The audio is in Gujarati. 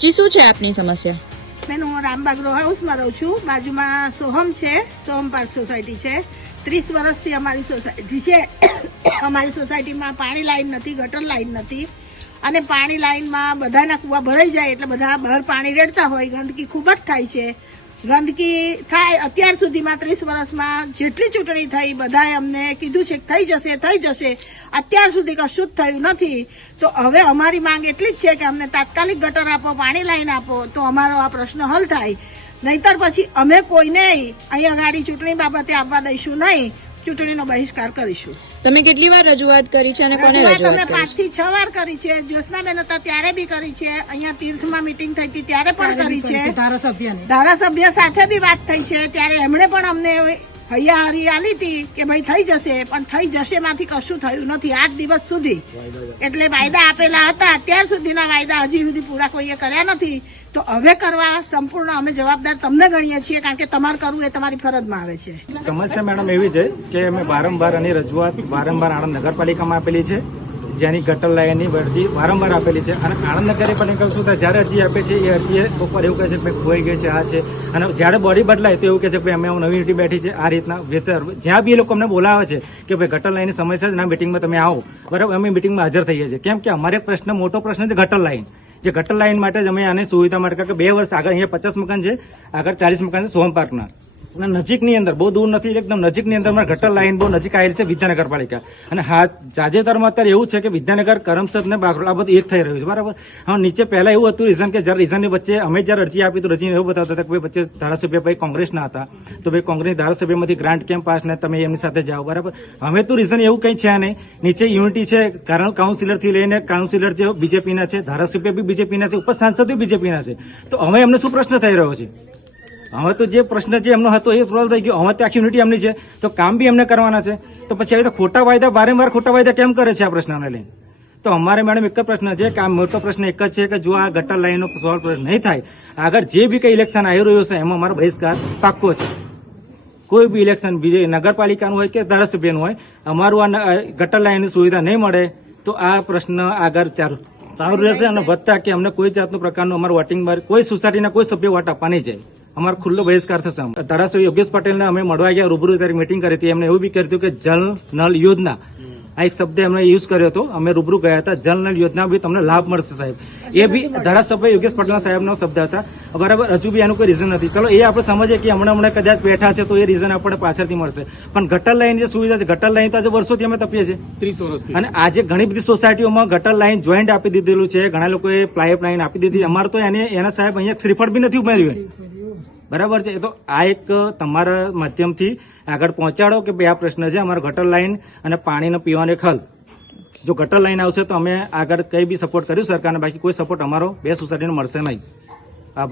જી શું છે આપની સમસ્યા? બેન, હું રામબાગ રો હાઉસમાં રહું છું. બાજુમાં સોહમ છે, સોહમ પાર્ક સોસાયટી છે. 30 વર્ષથી અમારી સોસાયટી છે. અમારી સોસાયટીમાં પાણી લાઈન નથી, ગટર લાઈન નથી, અને પાણી લાઈનમાં બધાના કૂવા ભરાઈ જાય એટલે બધા બહાર પાણી રેડતા હોય. ગંદકી ખૂબ જ થાય છે. ગંદકી થાય અત્યાર સુધીમાં 30 વર્ષમાં જેટલી ચૂંટણી થઈ બધાએ અમને કીધું છે કે થઈ જશે. અત્યાર સુધી કશું જ થયું નથી. તો હવે અમારી માંગ એટલી જ છે કે અમને તાત્કાલિક ગટર આપો, પાણી લાઈન આપો તો અમારો આ પ્રશ્ન હલ થાય. નહીતર પછી અમે કોઈને અહીંયા ગાડી ચૂંટણી બાબતે આપવા દઈશું નહીં. ચૂંટણીનો બહિષ્કાર કરીશું. તમે કેટલી વાર રજૂઆત કરી છે અને કોને રજૂઆત અમે રજૂઆત કરી 5 થી 6 વાર કરી છે. જ્યોત્સનાબેન હતા ત્યારે બી કરી છે. અહીંયા તીર્થમાં મીટિંગ થઈ હતી ત્યારે પણ કરી છે. ધારાસભ્ય સાથે બી વાત થઈ છે. ત્યારે એમણે પણ અમને હૈયાહારી આલી હતી કે ભાઈ થઈ જશે, પણ થઈ જશે માંથી કશું થયું નથી આજ દિવસ સુધી. એટલે વાયદા આપેલા હતા, અત્યાર સુધીના વાયદા હજી સુધી પૂરા કોઈએ કર્યા નથી. તો હવે કરવા સંપૂર્ણ અમે જવાબદાર તમને ગણીએ છીએ, કારણ કે તમારે કરવું એ તમારી ફરજમાં આવે છે. સમસ્યા મેડમ એવી છે કે અમે વારંવાર આની રજૂઆત વારંવાર આણંદ નગરપાલિકામાં આપેલી છે, જેની ગટર લાઈનની અરજી વારંવાર આપેલી છે. અને આણંદ નગરપાલિકા શું થાય, જ્યારે અરજી આપે છે એ અરજી ઉપર એવું કહે છે કે ખોઈ ગઈ છે, આ છે. અને જ્યારે બોડી બદલાય તો એવું કહે છે કે અમે નવી યુનિટી બેઠી છે, આ રીતના જ્યાં બી એ લોકો અમને બોલાવે છે કે ભાઈ ગટર લાઈનની સમસ્યા છે, ના મિટિંગમાં તમે આવો, બરાબર. અમે મિટિંગમાં હાજર થઈએ છીએ. કેમ કે અમારે પ્રશ્ન મોટો પ્રશ્ન છે ગટર લાઈન. જે ગટર લાઈન માટે જ અમે આની સુવિધા માટે, કારણ કે 2 વર્ષ આગળ અહીંયા 50 મકાન છે, આગળ 40 મકાન છે સોહમ પાર્કના. અને નજીકની અંદર, બહુ દૂર નથી, એકદમ નજીકની અંદર ગટર લાઈન બહુ નજીક આવેલી છે વિદ્યાનગરપાલિકા. અને હા, તાજેતરમાં અત્યારે એવું છે કે વિદ્યાનગર કરમસદ ને બાગરોડ આ બધું એક થઈ રહ્યું છે, બરાબર. હા, નીચે પહેલા એવું હતું રીઝન કે જ્યારે રીઝનની વચ્ચે અમે જ્યારે અરજી આપી તો રજીને એવું બતાવતા હતા કે ભાઈ વચ્ચે ધારાસભ્ય ભાઈ કોંગ્રેસના હતા, તો ભાઈ કોંગ્રેસ ધારાસભ્યમાંથી ગ્રાન્ટ કેમ પાસ ને તમે એમની સાથે જાઓ, બરાબર. હવે તો રીઝન એવું કંઈ છે નહીં. નીચે યુનિટી છે, કારણ કાઉન્સિલરથી લઈને કાઉન્સિલર જે બીજેપીના છે, ધારાસભ્ય બી બીજેપીના છે, ઉપર સાંસદ બીજેપીના છે. તો હવે એમને શું પ્રશ્ન થઈ રહ્યો છે? હવે તો જે પ્રશ્ન જે એમનો હતો એ સોલ્વ થઈ ગયો. હવે તો આખી યુનિટી એમની છે, તો કામ બી એમને કરવાના છે. તો પછી આવી તો ખોટા વાયદા વારંવાર ખોટા વાયદા કેમ કરે છે આ પ્રશ્નને લઈને? તો અમારે મેડમ એક જ પ્રશ્ન છે કે આ મોટો પ્રશ્ન એક જ છે કે જો આ ગટર લાઈનનો સોલ્વ નહીં થાય, આગળ જે બી કંઈ ઇલેક્શન આવી રહ્યું છે એમાં અમારો બહિષ્કાર પાક્કો છે. કોઈ બી ઇલેક્શન બીજે નગરપાલિકાનું હોય કે ધારાસભ્યનું હોય, અમારું આ ગટર લાઈનની સુવિધા નહીં મળે તો આ પ્રશ્ન આગળ ચાલુ રહેશે. અને વધતા કે અમને કોઈ જાતનું પ્રકારનું અમારું વોટિંગ કોઈ સોસાયટીના કોઈ સભ્ય વોટ આપવા નહીં જાય. અમારો ખુલ્લો બહિષ્કાર થશે. ધારાસભ્ય યોગેશ પટેલને અમે મળવા ગયા, રૂબરૂ ત્યારે મીટિંગ કરી હતી. એમને એવું બી કર્યું હતું કે જલ નલ યોજના, આ એક શબ્દ એમને યુઝ કર્યો હતો. અમે રૂબરૂ ગયા હતા. જલ નલ યોજના બી તમને લાભ મળશે સાહેબ, એ બી ધારાસભ્ય યોગેશ પટેલ સાહેબનો શબ્દ હતા, બરાબર. હજુ બી એનું કોઈ રીઝન નથી. ચલો એ આપણે સમજીએ કે હમણાં કદાચ બેઠા છે તો એ રીઝન આપણે પાછળથી મળશે. પણ ગટર લાઈન જે સુવિધા છે, ગટર લાઈન તો આજે વર્ષોથી અમે તપીએ છીએ, 30 વર્ષથી. અને આજે ઘણી બધી સોસાયટીઓમાં ગટર લાઈન જોઈન્ટ આપી દીધેલું છે, ઘણા લોકોએ પાઇપ લાઈન આપી દીધી. અમારે તો એના સાહેબ અહીંયા શ્રીફળ બી નથી ઉમેર્યું, બરાબર છે. તો આ એક તમારા માધ્યમથી આગળ પહોંચાડો કે ભાઈ આ પ્રશ્ન છે અમારો ગટર લાઈન અને પાણીનો પીવાનો એક હલ. જો ગટર લાઈન આવશે તો અમે આગળ કંઈ બી સપોર્ટ કર્યું સરકારને, બાકી કોઈ સપોર્ટ અમારો 2 સોસાયટીને મળશે નહીં.